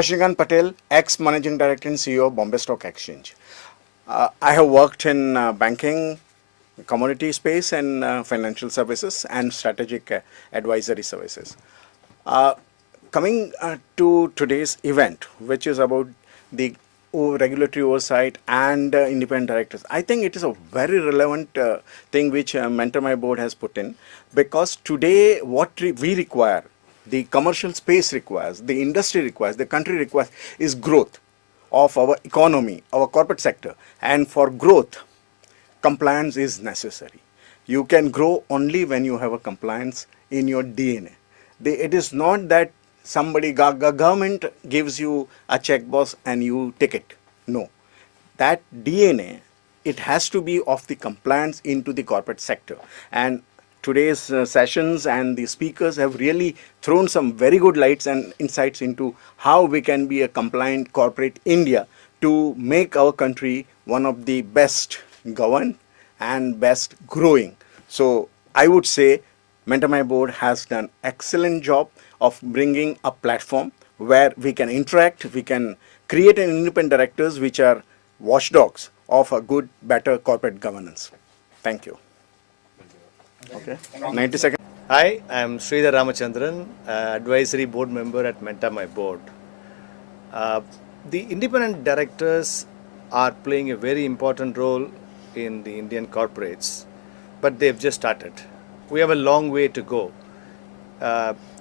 Rajnikant Patel, ex-Managing Director and CEO of Bombay Stock Exchange. I have worked in banking, commodity space and financial services and strategic advisory services. Coming to today's event, which is about the regulatory oversight and independent directors, I think it is a very relevant thing which MentorMyBoard has put in, because today what we require, the commercial space requires, the industry requires, the country requires is growth of our economy, our corporate sector. And for growth, compliance is necessary. You can grow only when you have a compliance in your DNA. It is not that somebody, government gives you a checkbox and you take it. No. That DNA, it has to be of the compliance into the corporate sector. And today's sessions and the speakers have really thrown some very good lights and insights into how we can be a compliant corporate India to make our country one of the best governed and best growing. So I would say MentorMyBoard has done excellent job of bringing a platform where we can interact, we can create an independent directors which are watchdogs of a good, better corporate governance. Thank you. Okay, 90 seconds. Hi, I am Sridhar Ramachandran, advisory board member at MentorMyBoard. The independent directors are playing a very important role in the Indian corporates, but they've just started. We have a long way to go.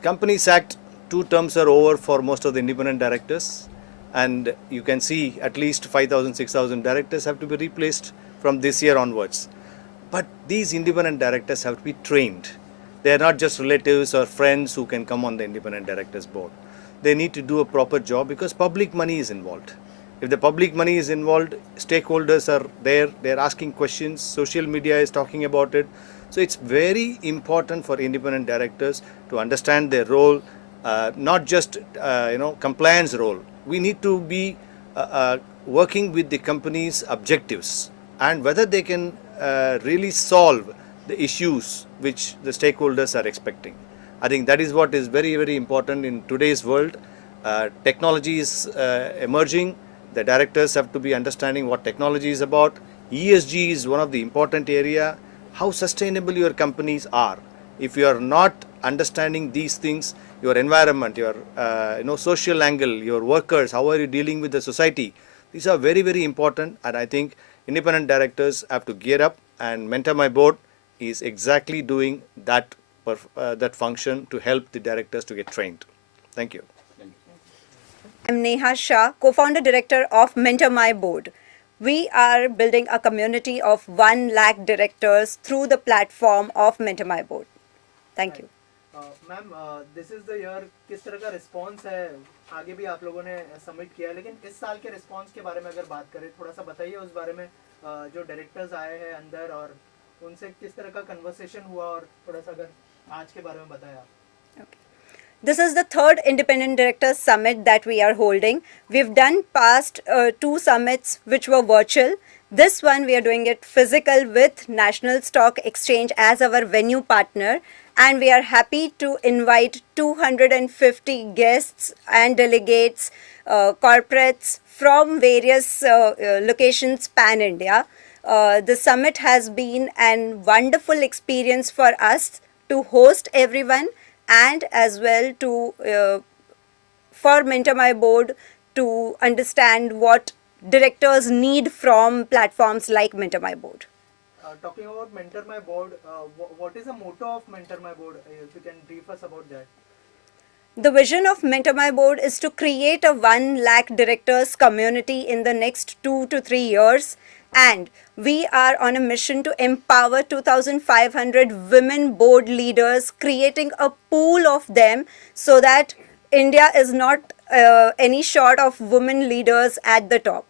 Companies Act 2 terms are over for most of the independent directors, and you can see at least 5,000, 6,000 directors have to be replaced from this year onwards. But these independent directors have to be trained. They are not just relatives or friends who can come on the independent directors board. They need to do a proper job because public money is involved. If the public money is involved, stakeholders are there, they are asking questions, social media is talking about it. So it's very important for independent directors to understand their role, not just compliance role. We need to be working with the company's objectives and whether they can really solve the issues which the stakeholders are expecting. I think that is what is very, very important in today's world. Technology is emerging. The directors have to be understanding what technology is about. ESG is one of the important area. How sustainable your companies are. If you are not understanding these things, your environment, your social angle, your workers, how are you dealing with the society? These are very, very important, and I think independent directors have to gear up, and MentorMyBoard is exactly doing that function to help the directors to get trained. Thank you. I'm Neha Shah, co-founder director of MentorMyBoard. We are building a community of 1 lakh directors through the platform of MentorMyBoard. Thank you. Ma'am this is the year किस तरह का response है? आगे भी आप लोगों ने submit किया, लेकिन इस साल के रिस्पांस के बारे में अगर बात करें, थोड़ा सा बताइए उस बारे में। जो डायरेक्टर्स आए हैं अंदर और उनसे किस तरह का कन्वर्सेशन हुआ, और थोड़ा सा अगर आज के बारे में बताया। This is the 3rd Independent Directors Summit that we are holding. We've done past 2 summits which were virtual. This one we are doing it physical with National Stock Exchange as our venue partner, and we are happy to invite 250 guests and delegates, corporates from various locations pan-India. The summit has been a wonderful experience for us to host everyone, and as well to for MentorMyBoard to understand what directors need from platforms like MentorMyBoard. Talking about MentorMyBoard, what is the motto of MentorMyBoard? If you can brief us about that. The vision of MentorMyBoard is to create a 1 lakh directors community in the next 2 to 3 years. And we are on a mission to empower 2,500 women board leaders, creating a pool of them so that India is not any short of women leaders at the top.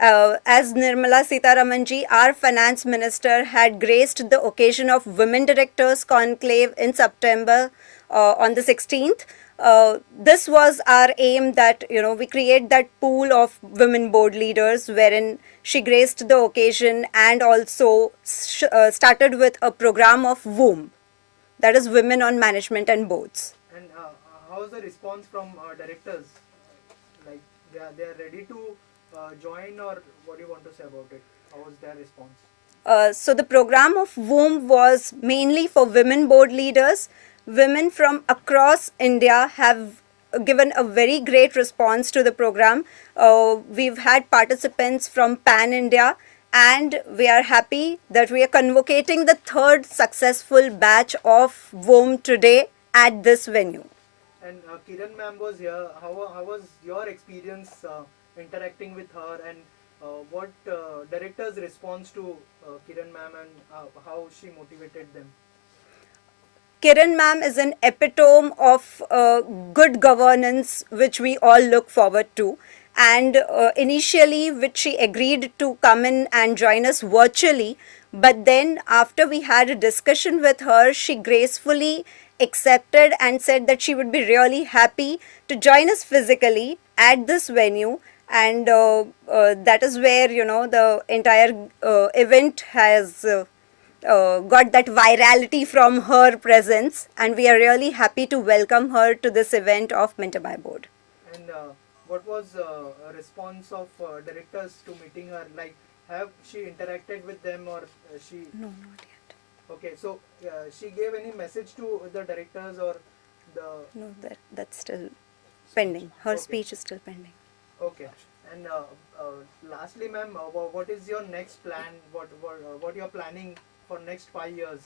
As Nirmala Sitharamanji, our finance minister, had graced the occasion of Women Directors Conclave in September on the 16th. This was our aim, that we create that pool of women board leaders, wherein she graced the occasion and also started with a program of WOM, that is Women on Management and Boards. And how is the response from directors? they are ready to join, or what do you want to say about it? How was their response? So the program of WOM was mainly for women board leaders. Women from across India have given a very great response to the program. We've had participants from Pan India, and we are happy that we are convocating the third successful batch of WOM today at this venue. And Kiran ma'am was here. How was your experience interacting with her, and what director's response to Kiran ma'am, and how she motivated them? Kiran ma'am is an epitome of good governance, which we all look forward to. And initially, which she agreed to come in and join us virtually, but then after we had a discussion with her, she gracefully accepted and said that she would be really happy to join us physically at this venue. And that is where, you know, the entire event has got that virality from her presence, and we are really happy to welcome her to this event of MentorMyBoard. And what was a response of directors to meeting her? Like, have she interacted with them, or she? No, not yet. Okay, so she gave any message to the directors, or the? No, that's still pending. Her Okay. speech is still pending. Okay. And lastly, ma'am, what is your next plan? What you are planning for next 5 years?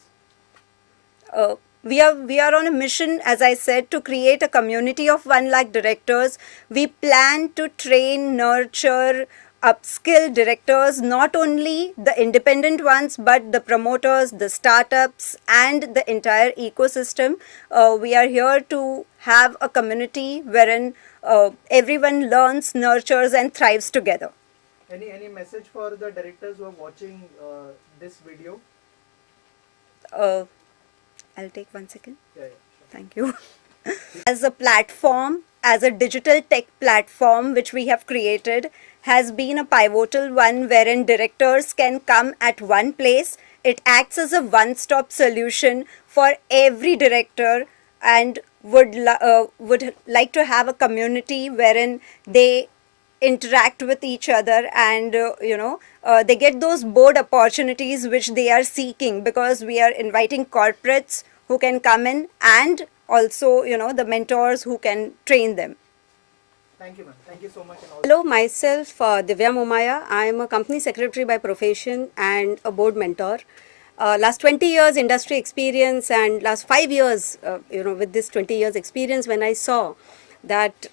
We are on a mission, as I said, to create a community of 1 lakh directors. We plan to train, nurture, upskill directors, not only the independent ones, but the promoters, the startups, and the entire ecosystem. We are here to have a community wherein everyone learns, nurtures, and thrives together. Any message for the directors who are watching this video? I'll take 1 second. Yeah. Thank you. As a platform, as a digital tech platform which we have created, has been a pivotal one wherein directors can come at one place. It acts as a one-stop solution for every director, and would like to have a community wherein they interact with each other, and they get those board opportunities which they are seeking, because we are inviting corporates who can come in, and also the mentors who can train them. Thank you, ma'am. Thank you so much. And all. Hello, myself Divya Momaya. I am a company secretary by profession and a board mentor. Last 20 years industry experience, and last 5 years, with this 20 years experience, when I saw that,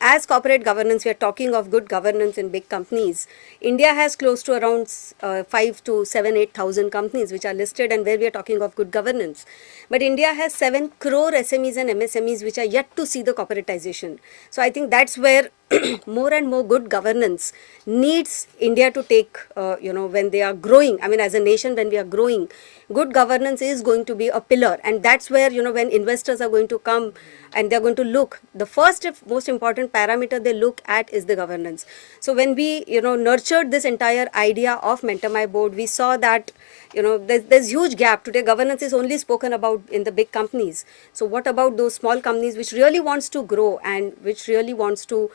as corporate governance, we are talking of good governance in big companies. India has close to around 5 to 7, 8,000 companies which are listed, and where we are talking of good governance. But India has 7 crore SMEs and MSMEs which are yet to see the corporatization. So I think that's where more and more good governance needs India to take, when they are growing. I mean, as a nation, when we are growing, good governance is going to be a pillar. And that's where, when investors are going to come and they're going to look, the first most important parameter they look at is the governance. So when we, nurtured this entire idea of MentorMyBoard, we saw that, there's huge gap. Today, governance is only spoken about in the big companies. So what about those small companies which really wants to grow and which really wants to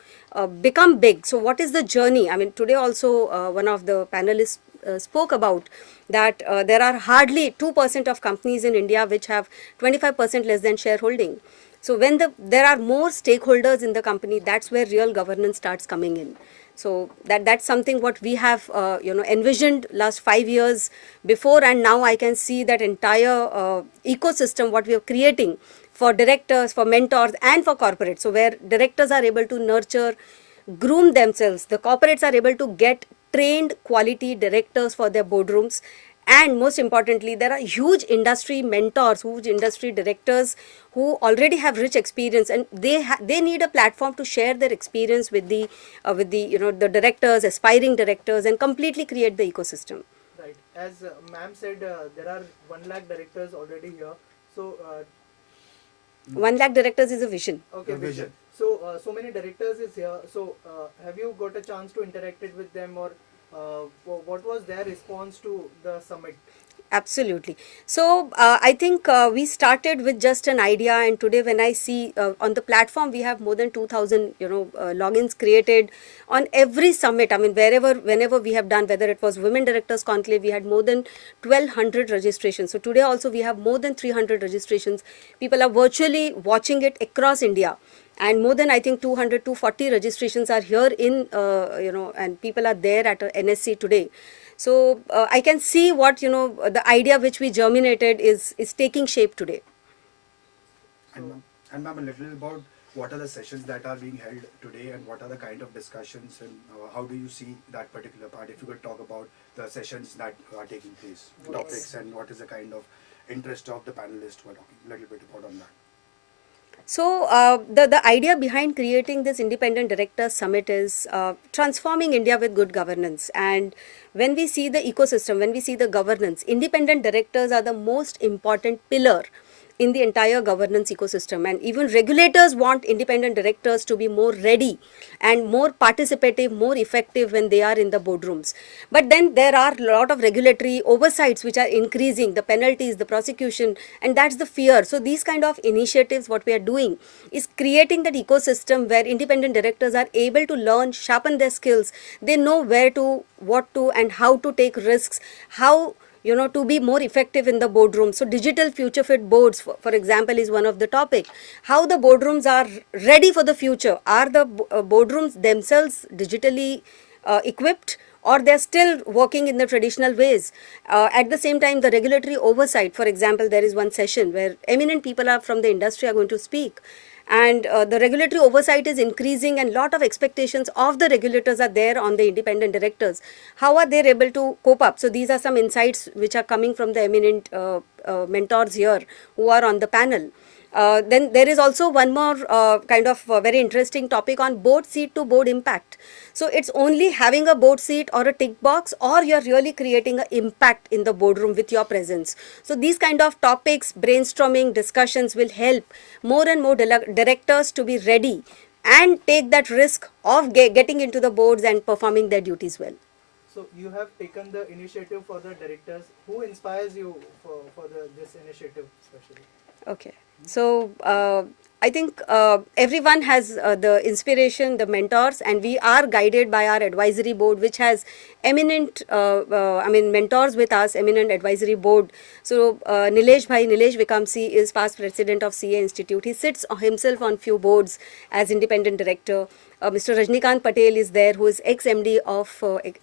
become big? So what is the journey? I mean, today also one of the panelists spoke about that there are hardly 2% of companies in India which have 25% less than shareholding. So when there are more stakeholders in the company, that's where real governance starts coming in. So that's something what we have envisioned last 5 years before, and now I can see that entire ecosystem what we are creating for directors, for mentors, and for corporates. So where directors are able to nurture, groom themselves, the corporates are able to get trained quality directors for their boardrooms. And most importantly, there are huge industry mentors, huge industry directors who already have rich experience, and they need a platform to share their experience with the the directors, aspiring directors, and completely create the ecosystem. Right. As ma'am said, there are 1 lakh directors already here. So 1 lakh directors is a vision. okay, vision. So so many directors is here. So have you got a chance to interact with them, or what was their response to the summit? Absolutely. So I think we started with just an idea, and today when I see on the platform we have more than 2,000 logins created on every summit. I mean whenever we have done, whether it was Women Directors Conclave, we had more than 1,200 registrations. So today also we have more than 300 registrations. People are virtually watching it across India. And more than I think 200 to 40 registrations are here in and people are there at NSC today. So I can see what the idea which we germinated is taking shape today. And ma'am, a little about what are the sessions that are being held today and what are the kind of discussions and how do you see that particular part? If you could talk about the sessions that are taking place, topics, and what is the kind of interest of the panelists who are talking, a little bit about on that. So the idea behind creating this Independent Directors Summit is transforming India with good governance. And when we see the ecosystem, when we see the governance, independent directors are the most important pillar in the entire governance ecosystem, and even regulators want independent directors to be more ready and more participative, more effective when they are in the boardrooms. But then there are a lot of regulatory oversights which are increasing, the penalties, the prosecution, and that's the fear. So these kind of initiatives, what we are doing is creating that ecosystem where independent directors are able to learn, sharpen their skills. They know where to, what to, and how to take risks, how to be more effective in the boardroom. So digital future fit boards, for example, is one of the topic. How the boardrooms are ready for the future. Are the boardrooms themselves digitally equipped, or they're still working in the traditional ways? At the same time, the regulatory oversight, for example, there is one session where eminent people are from the industry are going to speak. And the regulatory oversight is increasing, and lot of expectations of the regulators are there on the independent directors. How are they able to cope up? So these are some insights which are coming from the eminent mentors here who are on the panel. Then there is also one more kind of very interesting topic on board seat to board impact. So it's only having a board seat or a tick box, or you're really creating an impact in the boardroom with your presence. So these kind of topics, brainstorming, discussions will help more and more directors to be ready and take that risk of getting into the boards and performing their duties well. So you have taken the initiative for the directors. Who inspires you for this initiative especially? Okay. So I think everyone has the inspiration, the mentors, and we are guided by our advisory board, which has eminent, mentors with us, eminent advisory board. So Nilesh Vikamsi is past president of CA Institute. He sits himself on few boards as independent director. Mr. Rajnikant Patel is there, who is ex-MD of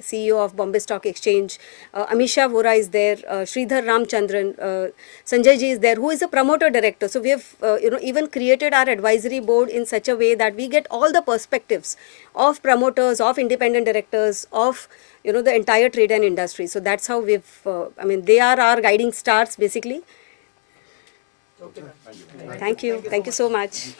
CEO of Bombay Stock Exchange. Amisha Vora is there. Sridhar Ramchandran. Sanjay ji is there, who is a promoter director. So we have even created our advisory board in such a way that we get all the perspectives of promoters, of independent directors, of the entire trade and industry. So that's how we've. They are our guiding stars basically. Okay, ma'am. Thank you. Thank you so much.